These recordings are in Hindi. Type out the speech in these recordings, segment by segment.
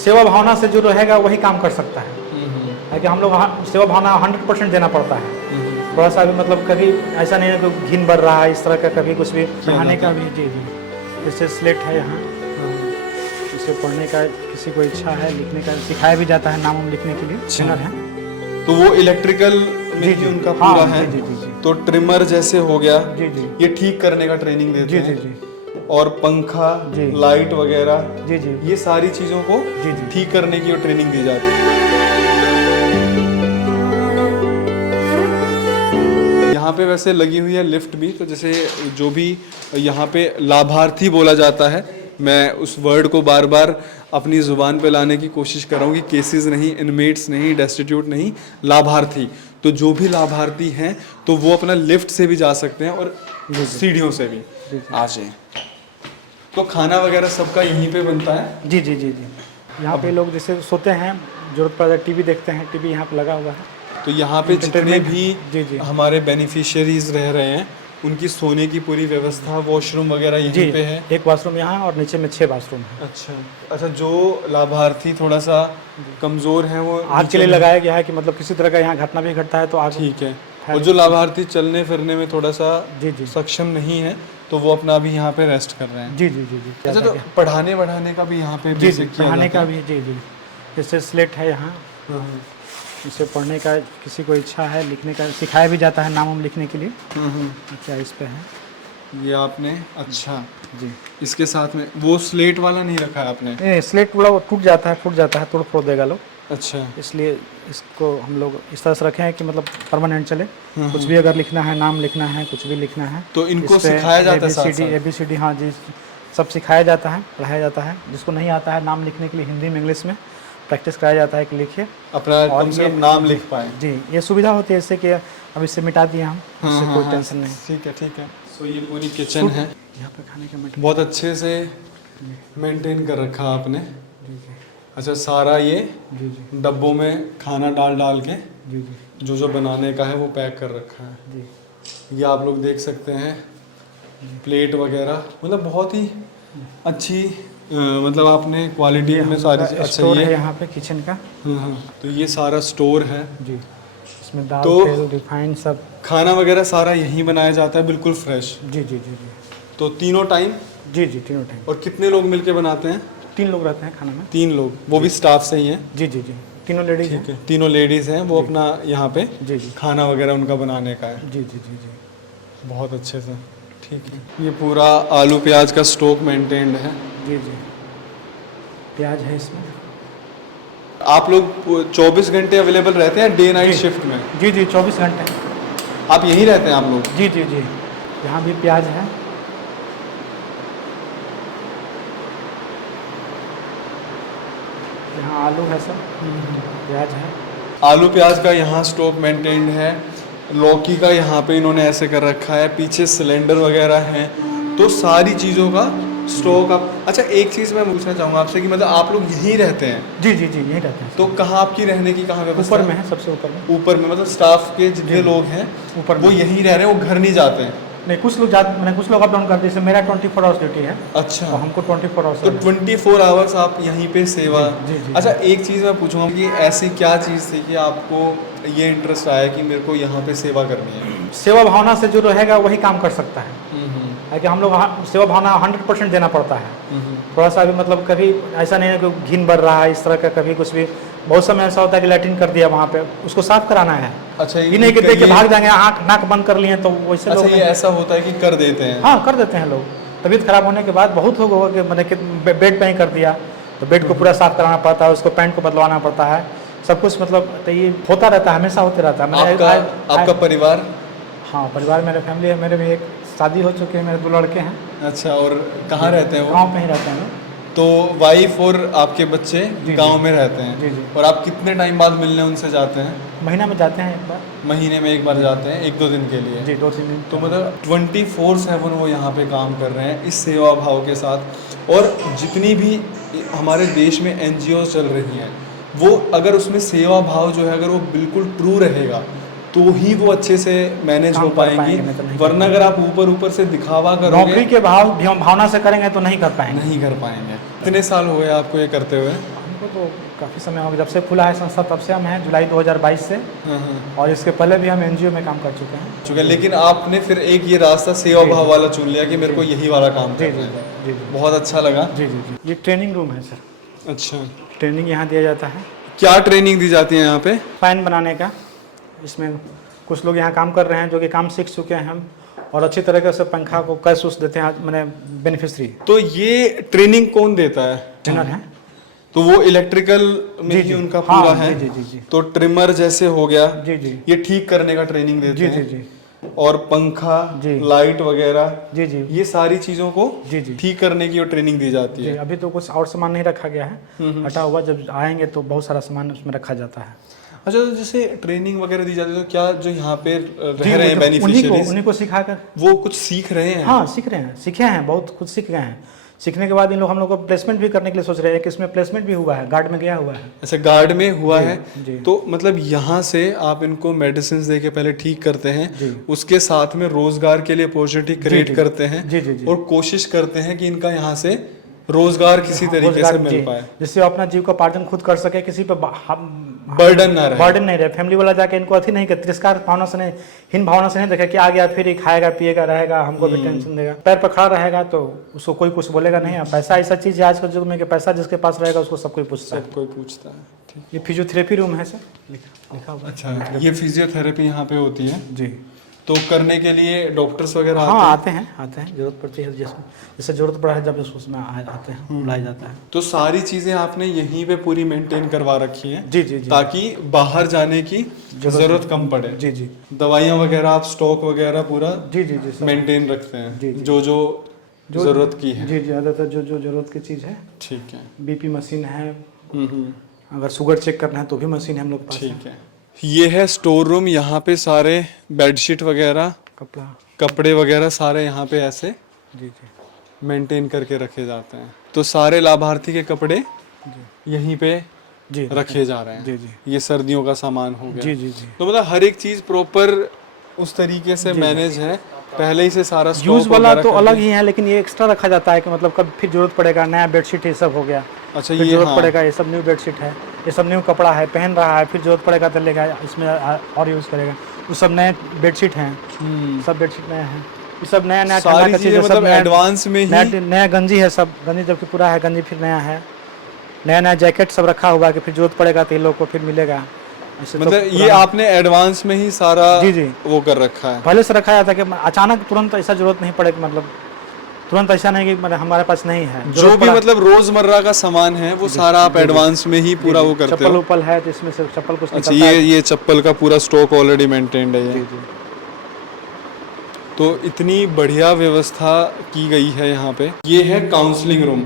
सेवा भावना से जो रहेगा वही काम कर सकता है। कि हम लोग सेवा भावना 100% देना पड़ता है। थोड़ा सा भी मतलब कभी ऐसा नहीं है कि घिन बढ़ रहा है इस तरह का, कभी कुछ भी पढ़ाने का भी। जी जी, जैसे स्लेट है यहाँ, इसे पढ़ने का किसी को इच्छा है, लिखने का सिखाया भी जाता है, नाम लिखने के लिए ट्रेनर है। तो वो इलेक्ट्रिकल में ही उनका पूरा है। जी जी जी। तो ट्रिमर जैसे हो गया, जी जी, ये ठीक करने का ट्रेनिंग देते हैं। जी जी जी। और पंखा, जी, लाइट वगैरह, जी जी, ये सारी चीजों को जी जी, ठीक करने की ट्रेनिंग दी जाती है। यहाँ पे वैसे लगी हुई है लिफ्ट भी, तो जैसे जो भी यहाँ पे लाभार्थी बोला जाता है, मैं उस वर्ड को बार बार अपनी ज़ुबान पे लाने की कोशिश कर रहा हूँ कि केसेस नहीं, इनमेट्स नहीं, डेस्टिट्यूट नहीं, लाभार्थी। तो जो भी लाभार्थी हैं तो वो अपना लिफ्ट से भी जा सकते हैं और सीढ़ियों से भी आ जाएं। तो खाना वगैरह सबका यहीं पे बनता है। जी जी जी जी। यहाँ पे लोग जैसे सोते हैं, जरूरत पड़ता है टीवी देखते हैं, टीवी यहाँ पे लगा हुआ है। तो यहाँ पे जितने भी जी जी, हमारे बेनिफिशियरीज रह रहे हैं उनकी सोने की पूरी व्यवस्था, वॉशरूम वगैरह यहीं पे है। एक वॉशरूम यहाँ है और नीचे में 6 बाथरूम है। अच्छा, जो लाभार्थी थोड़ा सा कमजोर है वो आग के लिए लगाया गया है कि मतलब किसी तरह का यहाँ घटना भी घटता है तो आग। ठीक है। और जो लाभार्थी चलने फिरने में थोड़ा सा जी जी सक्षम नहीं है तो वो अपना अभी यहाँ पे रेस्ट कर रहे हैं। जी जी जी जी। अच्छा, तो पढ़ाने वढ़ाने का भी यहाँ पे जी जी, बेसिक पढ़ाने का भी। जी जी, जैसे स्लेट है यहाँ, इसे पढ़ने का किसी को इच्छा है, लिखने का सिखाया भी जाता है, नाम लिखने के लिए। अच्छा, इस पे है ये आपने। अच्छा जी, इसके साथ में वो स्लेट वाला नहीं रखा है आपने? नहीं, स्लेट वाला वो टूट जाता है, तोड़ फोड़ देगा लोग। अच्छा, इसलिए इसको हम लोग इस तरह से रखे हैं कि मतलब परमानेंट चले। कुछ भी अगर लिखना है, नाम लिखना है, कुछ भी लिखना है तो इनको सिखाया जाता है साथ साथ? ABCD, हाँ जी, सब सिखाया जाता है, पढ़ाया जाता है। जिसको नहीं आता है नाम लिखने के लिए हिंदी में, इंग्लिश में प्रैक्टिस कराया जाता है कि लिखिए अपना कम से कम नाम लिख पाए। जी, ये सुविधा होती है इससे कि अब इससे मिटा दिए हम, इससे कोई टेंशन नहीं। ठीक है, ठीक है। सो ये पूरी किचन है, यहाँ पे खाने का बहुत अच्छे से मेंटेन कर रखा आपने। अच्छा, सारा ये डब्बों में खाना डाल डाल के जो जो बनाने का है वो पैक कर रखा है जी। ये आप लोग देख सकते हैं, प्लेट वगैरह, मतलब बहुत ही अच्छी मतलब आपने क्वालिटी में सारी। अच्छा, ये है यहाँ पे किचन का। तो ये सारा स्टोर है जी, इसमें दाल, तो तेल, रिफाइंड सब, खाना वगैरह सारा यहीं बनाया जाता है, बिल्कुल फ्रेश। जी जी जी जी। तो तीनों टाइम? जी जी, तीनों टाइम। और कितने लोग मिलके बनाते हैं? 3 लोग रहते हैं खाना में। 3 लोग, वो भी स्टाफ से ही हैं? जी जी जी, तीनों लेडीज हैं। तीनों लेडीज़ हैं, वो अपना यहाँ पे जी जी, खाना वगैरह उनका बनाने का है। जी जी जी जी, बहुत अच्छे से। ठीक है। ये पूरा आलू प्याज का स्टॉक मेंटेन्ड है। जी जी, प्याज है इसमें। आप लोग 24 घंटे अवेलेबल रहते हैं डे नाइट शिफ्ट में? जी जी, 24 घंटे। आप यहीं रहते हैं आप लोग? जी जी जी, यहाँ भी प्याज है। यहाँ आलू है सर, प्याज है। आलू प्याज का यहाँ स्टॉक मेंटेन्ड है। लौकी का यहाँ पे इन्होंने ऐसे कर रखा है, पीछे सिलेंडर वगैरह हैं, तो सारी चीज़ों का स्टॉक आप। अच्छा, एक चीज़ मैं पूछना चाहूँगा आपसे कि मतलब आप लोग यहीं रहते हैं? जी जी जी, यहीं रहते हैं। तो कहाँ आपकी रहने की कहाँ व्यवस्था? ऊपर में है, सबसे ऊपर में। ऊपर में, मतलब स्टाफ के जितने लोग हैं ऊपर वो यहीं रह रहे हैं, वो घर नहीं जाते हैं? नहीं, कुछ लोग जाते, मैंने कुछ लोग अप डाउन करते हैं। जैसे मेरा 24 आवर्स ड्यूटी है। अच्छा, तो हमको 24 आवर्स। तो 24 आवर्स आप यहीं पे सेवा। जी, जी, अच्छा, एक चीज़ मैं पूछूंगा कि ऐसी क्या चीज़ थी कि आपको ये इंटरेस्ट आया कि मेरे को यहाँ पे सेवा करनी है? सेवा भावना से जो रहेगा वही काम कर सकता है। कि हम लोग सेवा भावना 100% देना पड़ता है। थोड़ा सा भी मतलब कभी ऐसा नहीं है कि घिन बढ़ रहा है इस तरह का, कभी कुछ भी। बहुत समय ऐसा होता है कि लैट्रिन कर दिया वहाँ पे, उसको साफ कराना है। अच्छा, ये नहीं कि देख के भाग जाएंगे, आँख नाक बंद कर लिए तो वैसे लोग। अच्छा, ये ऐसा होता है कि कर देते हैं? हाँ, कर देते हैं लोग। तबीयत खराब होने के बाद बहुत लोग होगा कि मैंने बेड पे ही कर दिया, तो बेड को पूरा साफ कराना पड़ता है, उसको पैंट को बदलवाना पड़ता है, सब कुछ। मतलब तो ये होता रहता है, हमेशा होते रहता है। आपका परिवार? हाँ, परिवार, मेरे फैमिली है, मेरे भी एक शादी हो चुकी है, मेरे 2 लड़के हैं। अच्छा, और कहाँ रहते हैं वो? गाँव में ही रहते हैं। तो वाइफ और आपके बच्चे गांव में रहते हैं? जी जी। और आप कितने टाइम बाद मिलने उनसे जाते हैं? महीना में जाते हैं एक बार। महीने में एक बार जाते हैं, 1-2 दिन के लिए? जी, 2-3 दिन। तो मतलब 24/7 वो यहाँ पे काम कर रहे हैं इस सेवा भाव के साथ। और जितनी भी हमारे देश में NGO चल रही हैं, वो अगर उसमें सेवा भाव जो है अगर वो बिल्कुल ट्रू रहेगा तो ही वो अच्छे से मैनेज हो पाएंगी। वरना अगर आप ऊपर से दिखावा करोगे, नौकरी के भावना से करेंगे तो नहीं कर पाएंगे। नहीं कर पाएंगे। कितने साल हुए आपको ये करते हुए? हमको तो काफ़ी समय हो गया, जब से खुला है संस्था तब से हम हैं, जुलाई 2022 से। और इसके पहले भी हम एनजीओ में काम कर चुके हैं। लेकिन आपने फिर एक ये रास्ता सेवा भाव वाला चुन लिया कि मेरे को यही वाला काम करना है। जी। बहुत अच्छा लगा। जी। ये ट्रेनिंग रूम है सर। अच्छा, ट्रेनिंग यहाँ दिया जाता है। क्या ट्रेनिंग दी जाती है यहाँ पे? फैन बनाने का। इसमें कुछ लोग यहाँ काम कर रहे हैं जो कि काम सीख चुके हैं हम, और अच्छी तरीके से पंखा को कैश उस देते हैं, मैंने बेनिफिशरी। तो ये ट्रेनिंग कौन देता है? ट्रेनर है। तो वो इलेक्ट्रिकल में ही उनका पूरा है। जी। तो ट्रिमर जैसे हो गया, जी। ये ठीक करने का ट्रेनिंग देते हैं। जी। और पंखा, लाइट वगैरह, जी। ये सारी चीजों को जी। ठीक करने की ट्रेनिंग दी जाती है। अभी तो कुछ और सामान नहीं रखा गया है, हटा हुआ, जब आएंगे तो बहुत सारा सामान उसमें रखा जाता है। अच्छा, तो जैसे ट्रेनिंग वगैरह दी जाती है, तो क्या जो यहाँ पे रह रहे हैं बेनिफिशियरीज, उन्हीं को सिखाकर वो कुछ सीख रहे हैं? हाँ, सीख रहे हैं, सीखे हैं, बहुत कुछ सीख गए हैं। सीखने के बाद इन लोग हम लोग को प्लेसमेंट भी करने के लिए सोच रहे हैं कि इसमें प्लेसमेंट भी हुआ है, गार्ड में गया हुआ है। अच्छा, गार्ड में हुआ है। जी। तो मतलब यहाँ से आप इनको मेडिसिन दे के पहले ठीक करते हैं, उसके साथ में रोजगार के लिए अपॉर्चुनिटी क्रिएट करते हैं। जी। और कोशिश करते हैं कि इनका यहाँ से रोजगार किसी तरीके से मिल पाए, जिससे अपना जीव का उपार्जन खुद कर सके, किसी पे बर्डन ना रहे। फैमिली वाला जाके इनको अथी नहीं कर, तिरस्कार भावना से नहीं, हीन भावना से नहीं देखे कि आ गया फिर ही खाएगा पिएगा रहेगा, हमको भी टेंशन देगा। पैर पर खड़ा रहेगा तो उसको कोई कुछ बोलेगा नहीं। पैसा ऐसा चीज है आज के युग में कि पैसा जिसके पास रहेगा उसको सब कोई पूछता है। ये फिजियोथेरेपी रूम है सर, लिखा हुआ। अच्छा, ये फिजियोथेरेपी यहाँ पे होती है जी। तो करने के लिए डॉक्टर्स वगैरह आते हैं, जरूरत पड़ती है, जैसे जरूरत पड़ा है जब उसमें आते हैं, बुलाया जाता है। तो सारी चीजें आपने यहीं पे पूरी मेंटेन करवा रखी हैं। जी। ताकि बाहर जाने की जरूरत कम पड़े। जी। दवाइयाँ वगैरह आप स्टॉक वगैरह पूरा जी मेंटेन रखते हैं। जी। जो जरूरत की है। जी। ज्यादातर जो जरूरत की चीज है। ठीक है। बीपी मशीन है, अगर शुगर चेक करना है तो भी मशीन है हम लोग पास। ठीक है। ये है स्टोर रूम, यहाँ पे सारे बेडशीट वगैरह, कपड़े वगैरह सारे यहाँ पे ऐसे जी मेंटेन करके रखे जाते हैं। तो सारे लाभार्थी के कपड़े यहीं पे रखे जा रहे हैं। जी। ये सर्दियों का सामान हो गया। जी। तो मतलब हर एक चीज प्रॉपर उस तरीके से मैनेज है, पहले ही से सारा यूज वाला तो अलग ही है, लेकिन ये एक्स्ट्रा रखा जाता है कि मतलब कब फिर जरूरत पड़ेगा, नया बेडशीट ये सब हो गया। अच्छा, ये जरूरत पड़ेगा, ये सब न्यू बेडशीट है, ये सब न्यू कपड़ा है, पहन रहा है, फिर जरूरत पड़ेगा तो लेगा इसमें और यूज करेगा। वो सब नए बेडशीट हैं, सब बेडशीट नए हैं, ये सब नया सारी चीजें मतलब एडवांस में ही। नया गंजी है, सब गंजी जबकि पूरा है, गंजी फिर नया है, नया जैकेट सब रखा हुआ है कि फिर जरूरत पड़ेगा तो इन लोग को फिर मिलेगा। मतलब तो ये आपने एडवांस में ही सारा जी वो कर रखा है, पहले से रखा जाता है कि अचानक तुरंत ऐसा जरूरत नहीं पड़ेगी, मतलब तुरंत ऐसा नहीं कि मतलब हमारे पास नहीं है। जो भी मतलब रोजमर्रा का सामान है वो सारा आप एडवांस में ही पूरा वो करते हो। चप्पल उपल है तो इसमें से चप्पल कुछ अच्छा, ये चप्पल का पूरा स्टॉक ऑलरेडी मेंटेन्ड है ये। तो इतनी बढ़िया व्यवस्था की गई है यहाँ पे। ये है काउंसलिंग रूम।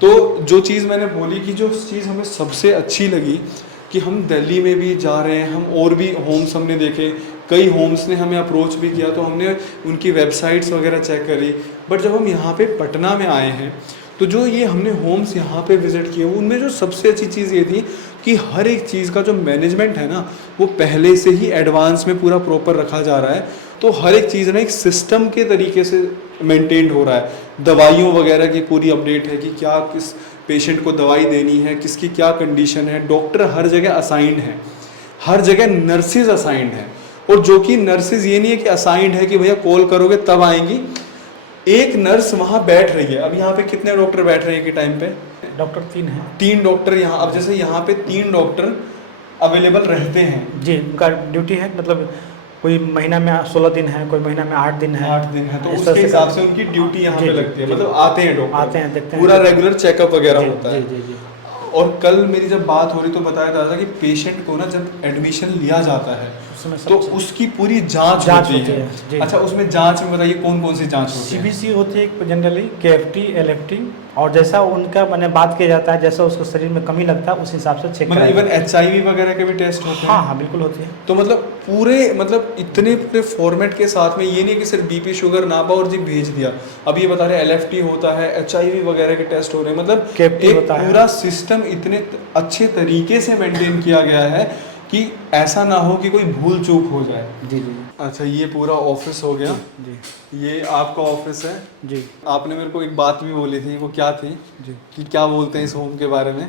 तो जो चीज़ मैंने बोली कि जो चीज़ हमें सबसे अच्छी लगी कि हम दिल्ली में भी जा रहे हैं, हम और भी होम्स हमने देखे, कई होम्स ने हमें अप्रोच भी किया, तो हमने उनकी वेबसाइट्स वगैरह चेक करी। बट जब हम यहाँ पे पटना में आए हैं तो जो ये हमने होम्स यहाँ पे विज़िट किए, उनमें जो सबसे अच्छी चीज़ ये थी कि हर एक चीज़ का जो मैनेजमेंट है ना, वो पहले से ही एडवांस में पूरा प्रॉपर रखा जा रहा है। तो हर एक चीज़ ना एक सिस्टम के तरीके से मेंटेन हो रहा है। दवाइयों वगैरह की पूरी अपडेट है कि क्या किस पेशेंट को दवाई देनी है, किसकी क्या कंडीशन है। डॉक्टर हर जगह असाइंड है, हर जगह नर्सेज असाइंड है। और जो कि नर्सेज ये नहीं है कि असाइंड है कि भैया कॉल करोगे तब आएंगी, एक नर्स वहाँ बैठ रही है। अब यहाँ पे कितने डॉक्टर बैठ रहे हैं कि टाइम पे? डॉक्टर 3 हैं। 3 डॉक्टर यहाँ, अब जैसे यहाँ पे 3 डॉक्टर अवेलेबल रहते हैं जी। उनका ड्यूटी है, मतलब कोई महीना में 16 दिन है, कोई महीना में 8 दिन है। 8 दिन है, तो उसके हिसाब से उनकी ड्यूटी यहाँ पे लगती है। मतलब आते हैं डॉक्टर, आते हैं, देखते हैं, पूरा रेगुलर चेकअप वगैरह होता है। जी। और कल मेरी जब बात हो रही तो बताया जा रहा था कि पेशेंट को ना जब एडमिशन लिया जाता है तो उसकी पूरी जांच होती है। अच्छा, उसमें जांच में बताइए कौन कौन सी जांच होती है? सीबीसी होती है जनरली, केएफटी, एलएफटी, और जैसा उनका मैंने बात किया जाता है, जैसा उसको शरीर में कमी लगता है उस हिसाब से चेक। मतलब इवन एचआईवी वगैरह के भी टेस्ट होते हैं? हाँ, बिल्कुल होती है। तो मतलब पूरे इतने पूरे फॉर्मेट के साथ में, ये नहीं कि सिर्फ बीपी शुगर नापा और जी भेज दिया। अब ये बता रहे एलएफटी होता है, एचआईवी वगैरह के टेस्ट हो रहे हैं। मतलब एक पूरा सिस्टम इतने अच्छे तरीके से मेंटेन किया गया है कि ऐसा ना हो कि कोई भूल चूक हो जाए। जी। अच्छा, ये पूरा ऑफिस हो गया। जी। ये आपका ऑफिस है। जी। आपने मेरे को एक बात भी बोली थी, वो क्या थी? जी। कि क्या बोलते हैं इस होम के बारे में?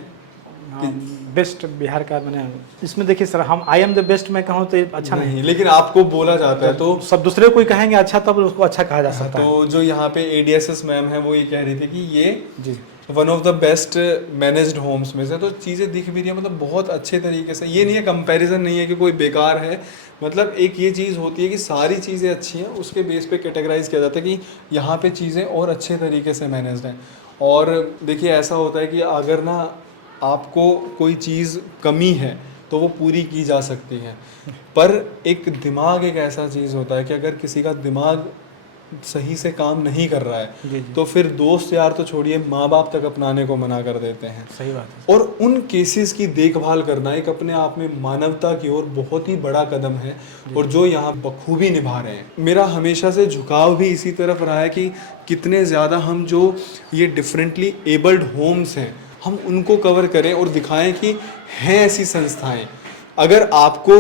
बेस्ट बिहार का मैंने इसमें देखिए सर, हम आई एम द बेस्ट मैं कहूँ तो ये अच्छा नहीं, नहीं, लेकिन आपको बोला जाता है तो सब दूसरे कोई कहेंगे अच्छा तब उसको अच्छा कहा जा सकता है। तो जो यहाँ पे एडीएसएस मैम है वो ये कह रही थी कि ये जी one of the best managed homes में से, तो चीज़ें दिख भी रही है मतलब बहुत अच्छे तरीके से। ये नहीं है, कंपैरिजन नहीं है कि कोई बेकार है, मतलब एक ये चीज़ होती है कि सारी चीज़ें अच्छी हैं, उसके बेस पे कैटेगराइज किया जाता है कि यहाँ पे चीज़ें और अच्छे तरीके से मैनेज्ड हैं। और देखिए ऐसा होता है कि अगर ना आपको कोई चीज़ कमी है तो वो पूरी की जा सकती है, पर एक दिमाग एक ऐसा चीज़ होता है कि अगर किसी का दिमाग सही से काम नहीं कर रहा है जी जी तो फिर दोस्त यार तो छोड़िए, माँ बाप तक अपनाने को मना कर देते हैं। सही बात है। और उन केसेस की देखभाल करना एक अपने आप में मानवता की ओर बहुत ही बड़ा कदम है, और जो यहाँ बखूबी निभा रहे हैं। मेरा हमेशा से झुकाव भी इसी तरफ रहा है कि कितने ज़्यादा हम जो ये डिफरेंटली एबल्ड होम्स हैं हम उनको कवर करें और दिखाएं कि हैं ऐसी संस्थाएं। अगर आपको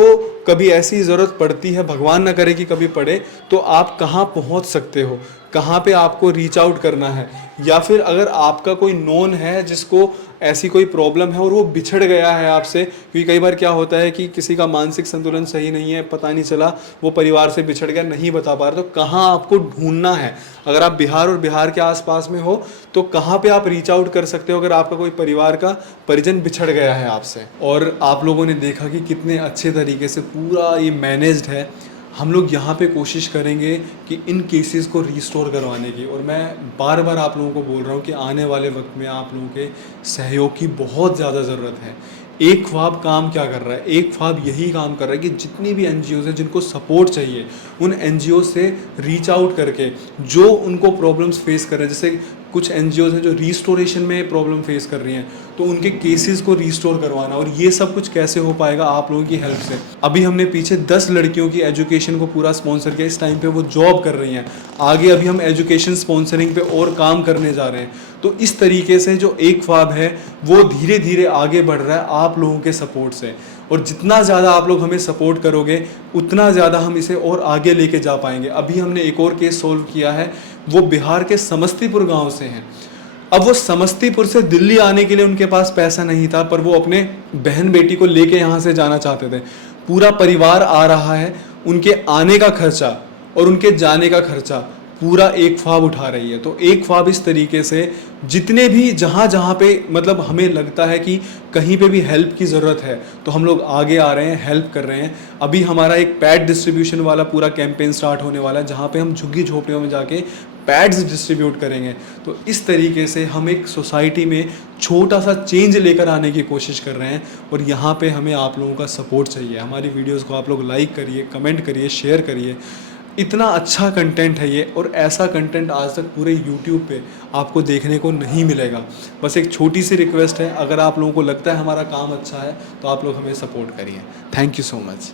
कभी ऐसी ज़रूरत पड़ती है, भगवान ना करे कि कभी पड़े, तो आप कहाँ पहुँच सकते हो, कहाँ पे आपको रीच आउट करना है, या फिर अगर आपका कोई नोन है जिसको ऐसी कोई प्रॉब्लम है और वो बिछड़ गया है आपसे, क्योंकि कई बार क्या होता है कि किसी का मानसिक संतुलन सही नहीं है, पता नहीं चला वो परिवार से बिछड़ गया, नहीं बता पा रहा, तो कहाँ आपको ढूंढना है। अगर आप बिहार और बिहार के आसपास में हो तो कहाँ पे आप रीच आउट कर सकते हो अगर आपका कोई परिवार का परिजन बिछड़ गया है आपसे। और आप लोगों ने देखा कि कितने अच्छे तरीके से पूरा ये मैनेज्ड है। हम लोग यहाँ पे कोशिश करेंगे कि इन केसेस को रिस्टोर करवाने की, और मैं बार बार आप लोगों को बोल रहा हूँ कि आने वाले वक्त में आप लोगों के सहयोग की बहुत ज़्यादा ज़रूरत है। एक ख्वाब काम क्या कर रहा है, एक ख्वाब यही काम कर रहा है कि जितनी भी एनजीओज़ हैं जिनको सपोर्ट चाहिए, उन एनजीओ से रीच आउट करके जो उनको प्रॉब्लम्स फेस कर रहे हैं, जैसे कुछ एनजीओज़ हैं जो रिस्टोरेशन में प्रॉब्लम फेस कर रही हैं, तो उनके केसेस को रिस्टोर करवाना, और ये सब कुछ कैसे हो पाएगा आप लोगों की हेल्प से। अभी हमने पीछे 10 लड़कियों की एजुकेशन को पूरा स्पॉन्सर किया, इस टाइम पे वो जॉब कर रही हैं, आगे अभी हम एजुकेशन स्पॉन्सरिंग पे और काम करने जा रहे हैं। तो इस तरीके से जो एक ख्वाब है वो धीरे धीरे आगे बढ़ रहा है आप लोगों के सपोर्ट से, और जितना ज़्यादा आप लोग हमें सपोर्ट करोगे उतना ज़्यादा हम इसे और आगे लेके जा पाएंगे। अभी हमने एक और केस सोल्व किया है, वो बिहार के समस्तीपुर गांव से हैं। अब वो समस्तीपुर से दिल्ली आने के लिए उनके पास पैसा नहीं था, पर वो अपने बहन बेटी को लेके यहाँ से जाना चाहते थे। पूरा परिवार आ रहा है, उनके आने का खर्चा और उनके जाने का खर्चा पूरा एक ख्वाब उठा रही है। तो एक ख्वाब इस तरीके से जितने भी जहाँ जहाँ पे मतलब हमें लगता है कि कहीं पे भी हेल्प की ज़रूरत है तो हम लोग आगे आ रहे हैं, हेल्प कर रहे हैं। अभी हमारा एक पैड डिस्ट्रीब्यूशन वाला पूरा कैंपेन स्टार्ट होने वाला है, जहाँ पे हम झुग्गी झोपड़ियों में जाके पैड्स डिस्ट्रीब्यूट करेंगे। तो इस तरीके से हम एक सोसाइटी में छोटा सा चेंज लेकर आने की कोशिश कर रहे हैं, और यहाँ पे हमें आप लोगों का सपोर्ट चाहिए। हमारी वीडियोज़ को आप लोग लाइक करिए, कमेंट करिए, शेयर करिए। इतना अच्छा कंटेंट है ये, और ऐसा कंटेंट आज तक पूरे YouTube पे आपको देखने को नहीं मिलेगा। बस एक छोटी सी रिक्वेस्ट है, अगर आप लोगों को लगता है हमारा काम अच्छा है तो आप लोग हमें सपोर्ट करिए। Thank you so much.